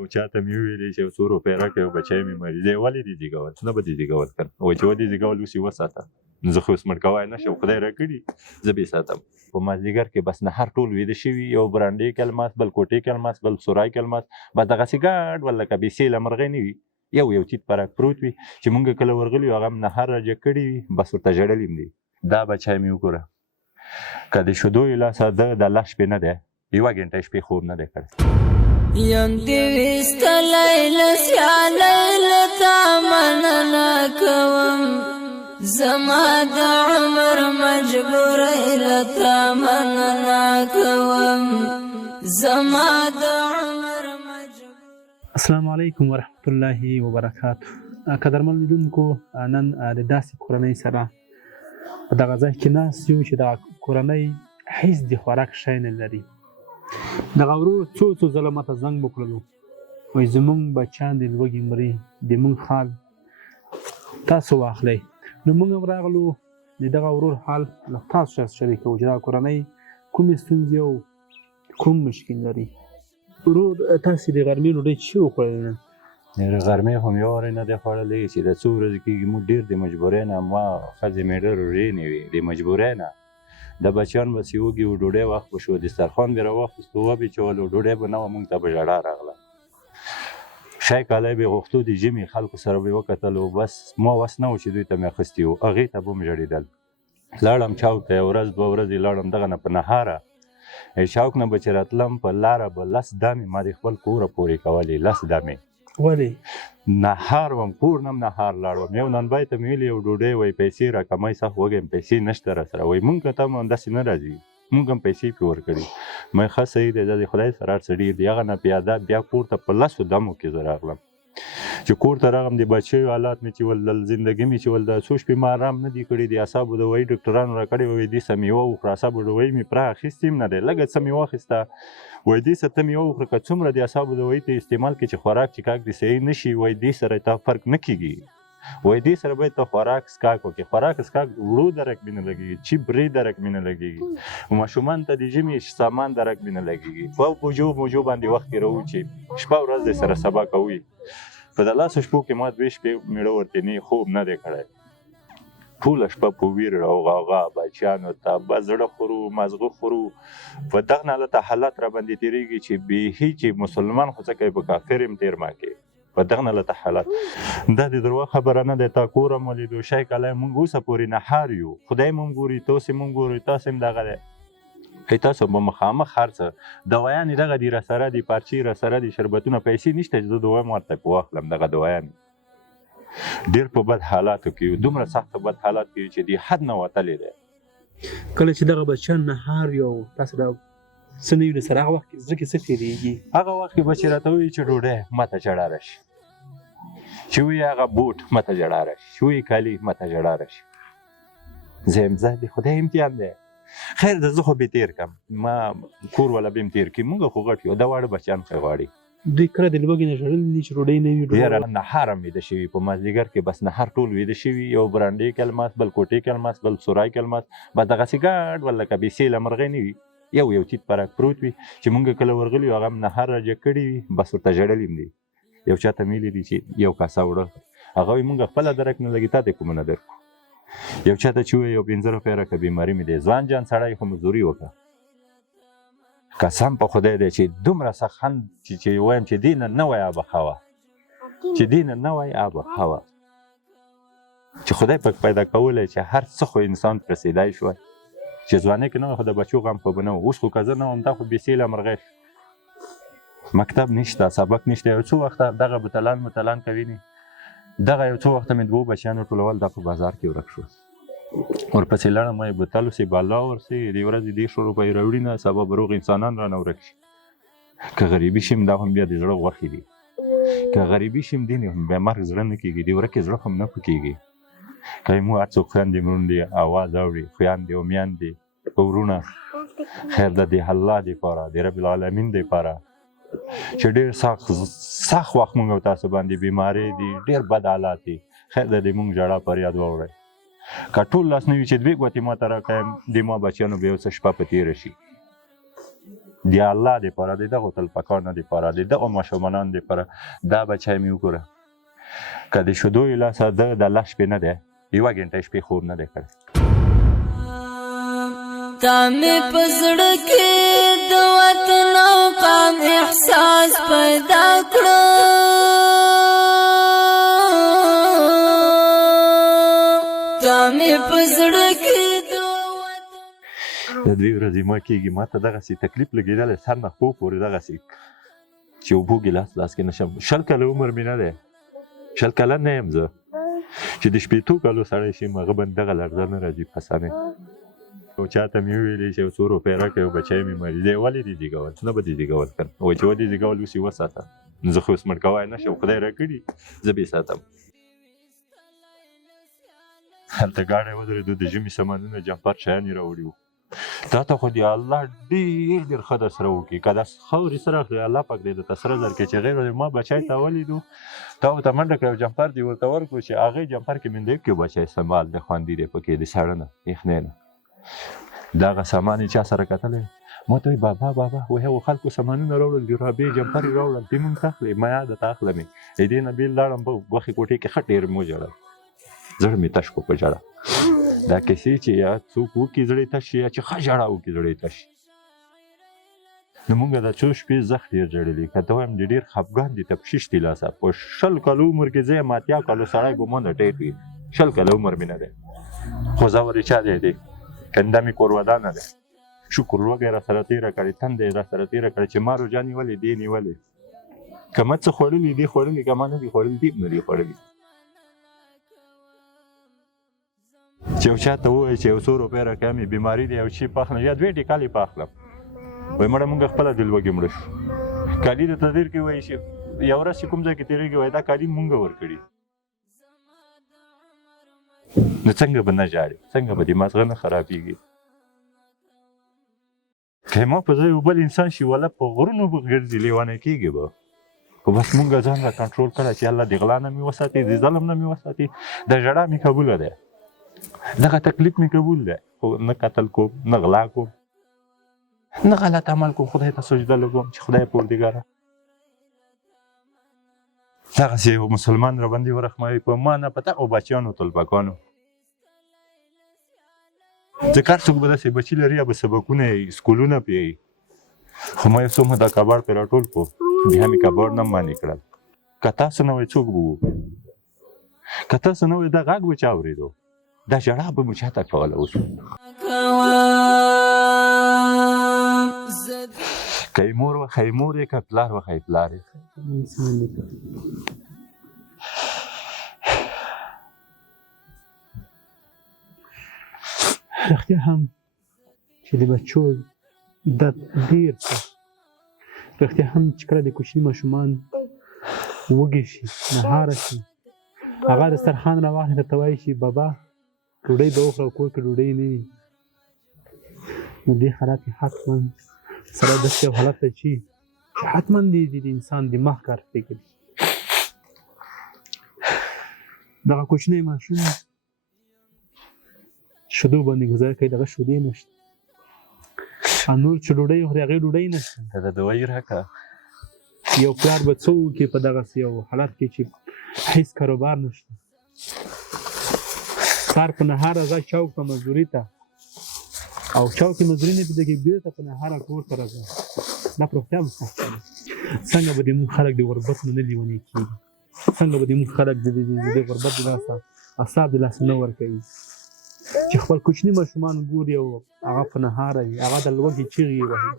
او چاته مې ویلې چې 100 روپۍ راکړه یو بچی مې مړي دی ولې دې زېږول نه به دې زېږول کنه وایي چې ودې زېږول اوس یې وساته زه خو اوس مړ کوی نه شم خدای راکړي زه به یې ساتم په مازدیګر کې بس نهر ټول ویده شوي یو برانډې کلماس بل کوټې کلماس بل سورای کلماس بس دغسې ګډ ول لکه بې سیله مرغۍ نه وي یو تیت پراک پروت وي چې مونږ کله ورغلي یو هغه هم نهر راجګ کړي وي بس ورته ژړلي هم دي دا بچی مې وګوره که د شیدو یې لاسه ده د الله شپې نه دی یوه ګنټه شپې خوب نه دی کړی یم دی ویستلی له سیالی له تا مننه کوم زما د عمر مجبوری له تا مننه کوم زما د عمر السلام علیکم ورحمت الله وبرکاتو قدرمن لیدونکو نن د داسې کورنۍ سره په دغه ځای کې ناست یو چې دغه کورنۍ هیڅ د خوراک شی نه لري دغه ورور څو ځله ماته زنګ وکړلو وایي زموږ بچیان د لوږې مري د موږ حال تاسو واخلئ نو موږ هم راغلو د دغه ورور حال له تاسو سره شریکوو چې دغه کورنۍ کومې ستونزې او کوم مشکل لري ورور تاسې د غرمې ډوډۍ څه وخوړل نن د غرمې خو مې یوه ورځ نه دی خوړلی چې د څو ورځې کېږي موږ ډېر د مجبورۍ نه ما ښځې مې ډېر ورېنې وې د مجبورۍ نه د بچیان بس یې وږي و ډوډۍ وخت به شو دسترخوان به یې راواخیستو وبېچولو ډوډۍ به نه وه موږ ته به ژړا راغله شی کالی به یې غوښتو د ژمي خلکو سره به یې وکتلو بس ما وس نه و چې دوی ته مې اخیستي وو هغې ته به م ژړېدل لاړم چوک ته یو ورځ دوه ورځې لاړم دغه نه په نهاره چوک نه به چې راتلم په لاره به 10 دامې ما د خپل کوره پورې کولې 10 دامې ولې نهار وم کور نه هم نهار لاړم یو ننبی ته مې ویلې یو ډوډۍ وایي پیسې راکړه ما یې سخت وږی یم پیسې نشته را سره وایي مونږ ته هم همداسې نه راځي مونږ هم پیسې پرې ورکړي ما ښه صحیح دی دا د خدای سره هر څه ډېر دي هغه نه پیاده بیا کور ته په 10 دمو کې زه راغلم چې کور ته راغلم د بچیو حالات مې چې ول زندګي مې چې ول د څو شپې ما آرام نه دي کړي د اعصابو دوايي ډاکټرانو راکړې وایي دې څه میوه وخوره اعصابو دوايي مې پوره اخیستې هم نه دی لږه څه مې واخیسته وایي دې څه ته میوه وخوره که څومره د اعصابو دوايي ته استعمال کړې چې خوراک چې کاک دې صحیح نه شي وایي دې سره تا فرق نه کېږي وایي دې سره باید ته خوراک څښاک وکړې خوراک څښاک وړو درک مې نه لګېږي چیپ برې درک مې نه لګېږي ماشومانو ته د ژمي سامان درک مې نه لګېږي په بوجو موجو باندې وخت کې راوچي شپه ورځ دې سره سبا کوي په د 10 شپو کې ما 2 شپې مېړه ورته نه خوب نه دی کړی ټوله شپه په ویر او غوغا بچیانو ته به زړه خورو مازغه خورو په دغه حالت حالات را باندې تېرېږي چې بیخي چې مسلمان خو څه کوي په کافر هم تېر ما کوي په دغه حالت حالات دا د درواغ خبره نه دی تا کور هم ولیدو شی کلی مونږ اوسه پورې نهار یو خدای مونږ ګوري تاسې مونږ ګورئ تاسې هم دغه دی ای تاسو به مخامخ هر څه دوایانې دغه دي راسره دي پارچې راسره دي شربتونه پیسې نشته چې زه دویم ورته پې واخلم دغه دوایانې ډېر په بد حالاتو کې یو دومره سخت بد حالات کې چې د حد نه وتلی دی کله چې دغه بچیان نهار یو تاسو دا څه نه وي سره هغه وخت کې زړه کې څه تېرېږي هغه وخت کې به چې راته وایي چې ډوډۍ ماته ژړا راشي چې وایي هغه بوټ ماته ژړا راشي چې وایي کالي ماته ژړا راشي زه یم زه د خدای امتحان دی خیر د زه خو به تېر کړم ما کور والا به هم تېر کړي مونږ خو غټ یو دا واړه بچیان ښه غواړي دوی کله د لوږې نه ژړلي دي چې ډوډۍ نه وي یاره نهار هم ویده شوي په مازدیګر کې بس نهار ټول ویده شوي یو برانډې کلماس بل کوټې کلماس بل سورای کلماس بس دغسې ګډ ول لکه بې سیله مرغۍ نه وي یو تیت پراک پروت وي چې مونږ کله ورغلي هغه هم نهار راجګ کړي وي بس ورته ژړلي هم دي یو چاته مې ویلي دي چې یو کاسه اوړه هغه وایي مونږ خپله درک نه لګي تا ته کومه نه درکړو یو چاته چې وایي یو 15 روپۍ راکړه بیماري مې دی ځوان جان سړی خو مزدوري وکړه قسم په خدای دی چې دومره سخن چې وایم چې دې نه وای آب هوا چې دې نه وای آب هوا چې خدای پاک پیدا کولی چې هر څه خو انسان رسېدای شوی چې ځوانۍ کې نه وای خو د بچو غم خو به نه و اوس خو که زه نه وم دا خو بېسیله مرغۍ مکتب نشته سبق نشته یو څو وخته دغه بوتلان کوي نه دغه یو څو وخته مې 2 بچیانو ټولول دا په بازار کې ورک شو ورپسې لاړم وایي بوتل اوسې بالا ورسې د ورځې 100 روپۍ راوړي نه سبا به روغ انسانان رانه ورک شي که غریبي شي دا هم بیا د زړه غوښې دي که غریبي شي دین هم بیا مرګ زړه نه کېږي د ورکې زړه هم نه پکېږي که موږ هر څوک خویندې مړوندې اواز اوري خویندې او میندې ورونه خیر د دې الله دپاره د رب العالمین دپاره چې ډېر سخت وخت مونږ او تاسو باندې بیمارۍ دي ډېر بد حالات دي خیر د دې مونږ ژړا فریاد واورئ که ټول لاس نه وي چې 2 ګوتې ما ته راکړی د ما بچیانو به یو څه شپه په تېره شي د الله دپاره د دغو تلپکانو دپاره د دغو ماشومانانو دپاره دا بچی مې وګوره که د شیدو یې لاسه ده د الله شپې نه دی 1 ګنټه شپې خوب نه دی کړی تا مې په زړه کې د وطن او قام احساس پیدا کړو تا مې په زړه کې د 2 ورځې ما کېږي ما ته دغسې تکلیف لګېدلی سر نه خپو پورې دغسې چې اوبو ګیلاس لاس کې نشم 20 کاله عمر مې نه دی 20 کاله نه یم زه چې د 18 کالو سړی شي هغه باندې دغه لړزه نه راځي په سامې او چاته مې وویلې چې 100 روپۍ راکړې او بچی مې مړي دی ولې دې زېږول نه به دې زېږول کړم وایي چې ولې دې زېږول اوس یې وساته نو زه خو اوس مړ کوی نه شم خدای راکړي زه به یې ساتم هلته ګاډی ودرېدو د ژمي سامانونه جمپر شیان یې راوړي وو تا ته خو د الله ډېر ډېر ښه در سره وکړي که دا خاورې سره اخلي الله پاک دې درته سره درکړي چې هغې ورځې ما بچی ته ولیدو تا ورته منډه کړه او جمپر دې ورته ورکړو چې هغې جمپر کې مې دی کې بچی سنبال دی خوندي دی پکې د ساړه نه یخنۍ نه دغه سامان یې چا سره کتلی ما ته وایي بابا وایي هغو خلکو سامانونه راوړل جرابې جمپر یې راوړل دې مونږ ته اخلې ما یاده ته اخلمې د دې نه بېل لاړم په ګوښې کوټې کې ښه ډېر مې وژړل زړه مې تش کړو په ژړا دا کیسې چې یا څوک وکړي زړه یې تش شي یا چې ښه ژړا وکړي زړه یې تش شي نو مونږ دا څو شپې زخت ډېر ژړلي که ته وایم د ډېر خفګان دي تفتیش دي لاسه په 20 کالو عمر کې زه یم 80 کالو سړی به مونږ ټیټ وي 20 کاله عمر مې نه دی خو زور یې چا دی کنده مې کور ودانه دی شکر لوږی را سره تېره کړې تنده یې را سره تېره کړې چې ما روژه نیولې دې نیولې که ما څه خوړلي دې خوړلي که ما نه دي خوړلي دې نه دي خوړلي چې یو چا ته ووایي چې 100 روپۍ راکړه مې بیماري دی یو شي پاخلم یا 2 ټیکالې پاخلم وایي مړه مونږ خپله د لوږې مړه شو کالي درته درکړي وایي چې یو ورځ چې کوم ځای کې تېرېږي وایي دا کالي مونږ ورکړي نو څنګه به نه ژاړې څنګه به دې مازغه نه خرابېږي که ما په ځای یو بل انسان شي والا په غرونو به ګرځي لیونی کېږي به خو بس مونږ ځان را کنټرول کړی چې الله د غلا نه مې وساتي د ظلم نه مې وساتي د ژړا مې قبوله دی دغه تکلیف مې قبول دی خو نه قتل کوم نه غلا کوم نه غلط عمل کوم خدای ته سجده لګوم چې خدای پروردګاره دغسې یو مسلمان را باندې ورحموي په ما نه په دغو بچیانو طلبکانو ځکه هر څوک به داسې بچي لري یا به سبقونه یې سکولونه پې یي خو ما یو څو مه دا کباړ پې راټول کړو بیا مې کباړ نه مانې کړل که تاسو نه وای څوک به وو که تاسو نه وای دا غږ به چا اورېدو دا ژړا به مو چاته کوله اوس که یې مور وښایي مور یې که پلار وښایي پلار یې رښتیا هم چې د بچو درد ډېر سخت رښتیا هم چې کله د کوچني ماشومان وږي شي نهاره شي هغه دسترخوان راواخلي درته وایي چې بابا ډوډۍ به وخوره او کور کې ډوډۍ نه وي نو دې حالت کې حتما سړی داسې یو حالت ته چې حتما د انسان دماغ کار پرې کوي دغه کوچنی ماشوم شیدو باندې ګزاره کوي دغه شیدې نشته او نور چې ډوډۍ خوري هغې ډوډۍ نشته دا دوایي راکړه یو پلار به څه وکړي په دغسې یو حالت کې چې هېڅ کاروبار نشته سهار په نهاره ځه چوک ته مزدوري ته او چوک کې مزدوري نه پېدېږي بېرته په نهاره کور ته راځه دا په رښتیا هم سخته ده څنګه به زموږ خلک د غربت نه لیونی کېږي څنګه به زموږ خلک د غربت د لاسه اعصاب د لاسه نه ورکوي چې خپل کوچني ماشومان ګوري او هغه په نهاره وي هغه د لوږې چیغې وهي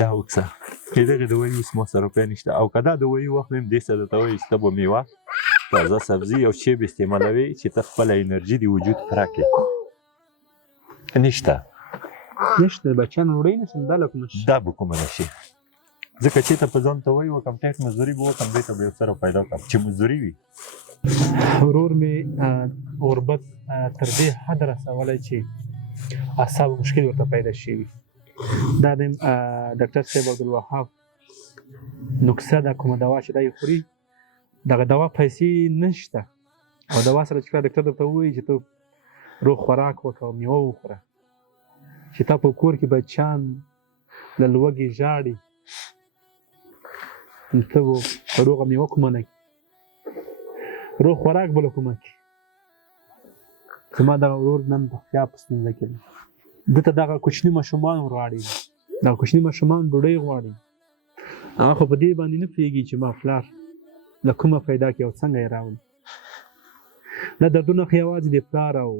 دا وکړه چې دغه دوایي اوس ما سره روپۍ نشته او که دا دوایي واخلم دې سره درته وایي چې ته به میوه تازه سبزي او شی به استعمالوي چې ته خپله انرژي د وجود پوره کړې نشته بچیان ډوډۍ نشته دا له کومه شي دا به کومه نه شي ځکه چې ته په ځان ته وایي وکړم ټیټ مزدوري به وکړم دوی ته به یو څه راپیدا کړم چې مزدوري وي ورور مې غربت تر دې حد رسولی چې اعصاب مشکل ورته پیدا شوي دا د ډاکټر صاحب عبدالوهاب نکسه ده کومه دوا چې دا یې خوري دغه دوا پیسې نشته او دوا سره چې کله ډاکټر درته ووایي چې ته روغ خوراک وکړه او میوه وخوره چې تا په کور کې بچیان له لوږې ژاړي، نو ته به په روغه میوه کومه نه کړي، روغ خوراک به له کومه کړي. زما دغه ورور نن بیا په ستونزه کې دی، ده ته دغه کوچني ماشومان ورغاړي، دغه کوچني ماشومان ډوډۍ غواړي، هغه خو په دې باندې نه پوهېږي چې ما پلار له کومه پیدا کړي او څنګه یې راوړي. دا دردونه خو یوازې د پلار او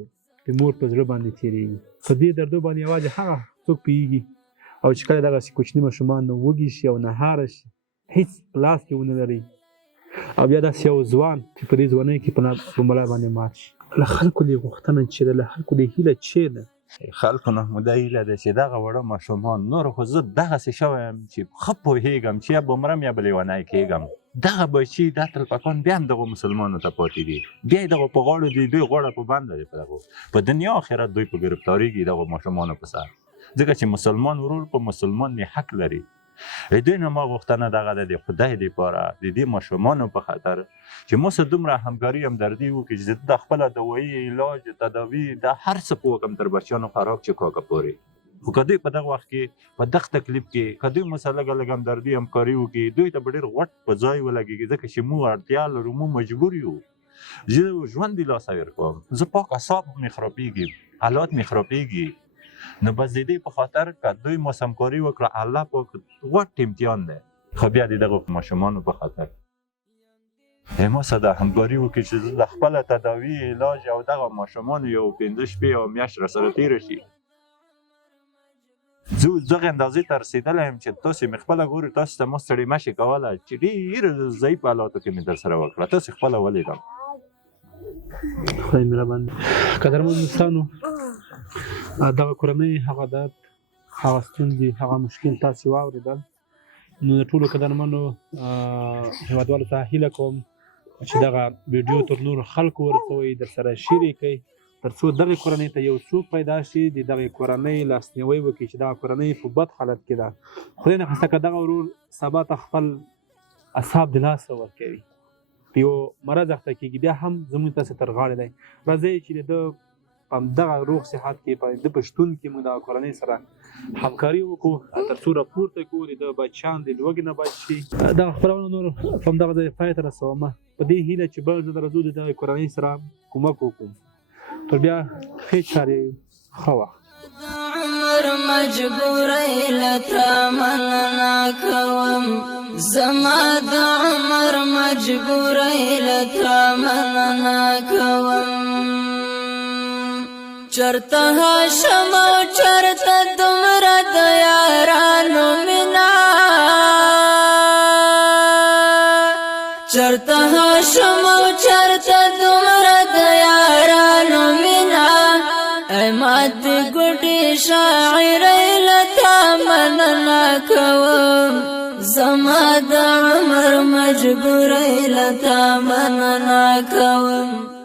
د مور په زړه باندې تېرېږي. په دې دردو باندې یوازې هغه څوک پوهېږي، او چې کله دغسې کوچني ماشومان وږي شي او نهاره شي، هېڅ په لاس کې ونه لري، او بیا داسې یو ځوان چې په دې ځوانۍ کې په ملا باندې مات شي. له خلکو دې غوښتنه چې ده، له خلکو دې هیله چې ده، خلکو نه مو دا هیله ده چې دغه وړه ماشومان، نور خو زه دغسې شوی یم چې ښه پوهېږم چې یا به مرم یا به لیونی کېږم. دغه بچي دا تلپکان بیا هم دغو مسلمانو ته پاتې دي، بیا یې دغو په غاړو دي، دوی غاړه په بنده دی، په دنیا آخرت دوی په ګرفتارېږي دغو ماشومانو په سر، ځکه چې مسلمان ورور په مسلمان یې حق لري. دوی نه ما غوښتنه دغه ده د خدای دپاره د دې ماشومانو په خاطر چې ما سره دومره همکاري همدردي وکړي چې د خپله دوایي علاج تداوي دا هر څه په وکړم تر بچیانو خوراک چې کاکه پورې. خو که دوی په دغه وخت کې په دغه تکلیف کې که دوی مو سره لږ همدردي همکاري وکړي، دوی ته به ډېر غوټ په ځای ولګېږي، ځکه چې موږ اړتیا لرو، موږ مجبور یو. زه ژوند د لاسه ورکوم، زه پاک اعصاب مې خرابېږي، حالات مې خرابېږي، نو بس د دې په خاطر که دوی ما سره همکاري وکړه، الله پاک غوټ امتحان دی. خو بیا د دغو ماشومانو په خاطر ما سره د همکاري وکړي چې زه د خپله تداوي علاج او دغه ماشومانو یو 5 شپې او میاشت راسره تېره شي. زه دغه اندازې ته رسېدلی یم چې تاسې مې خپله ګورئ، تاسې ته ما ستړې مه شي کولی چې ډېر ضعیف حالاتو کې مې درسره وکړه، تاسې خپله ولیدم. خدای مهربان دی. قدرمن دوستانو، دغه کورنۍ هغه درد، هغه ستونزې، هغه مشکل تاسې واورېدل. نو د ټولو قدرمنو هېوادوالو ته هیله کوم چې دغه ویډیو تر نورو خلکو ورسوئ، درسره شیر یې کړئ، تر څو دغې کورنۍ ته یو څوک پیدا شي د دغې کورنۍ لاسنیوی وکړي چې دغه کورنۍ په بد حالت کې ده. خدای نخواسته که دغه ورور سبا ته خپل اعصاب د لاسه ورکوي، په یو مرض اخته کېږي، بیا هم زموږ تاسې تر غاړې دی. راځئ چې د ده په همدغه روغ صحت کې، په ده په شتون کې موږ دغه کورنۍ سره همکاري وکړو، تر څو راپورته کړو د ده بچیان د لوږې نه بچ شي. دغه خپرونه نور په همدغه ځای پای ته رسومه، په دې هیله چې بل ځل راځو د دغې کورنۍ سره کومک وکړو. تر بیا ښې چارې، ښه وخت. عمر مجبوری لتا مننا کوم، زما د عمر مجبوری لتا مننا کوم، چرته هاشم او چرته دومره د یارانو مینا، چرته هاشم او چرته دومره د یارانو مینا، ای مات ګډي شاعري لتا مننا کوم، زما د عمر مجبوری لتا مننا کوم.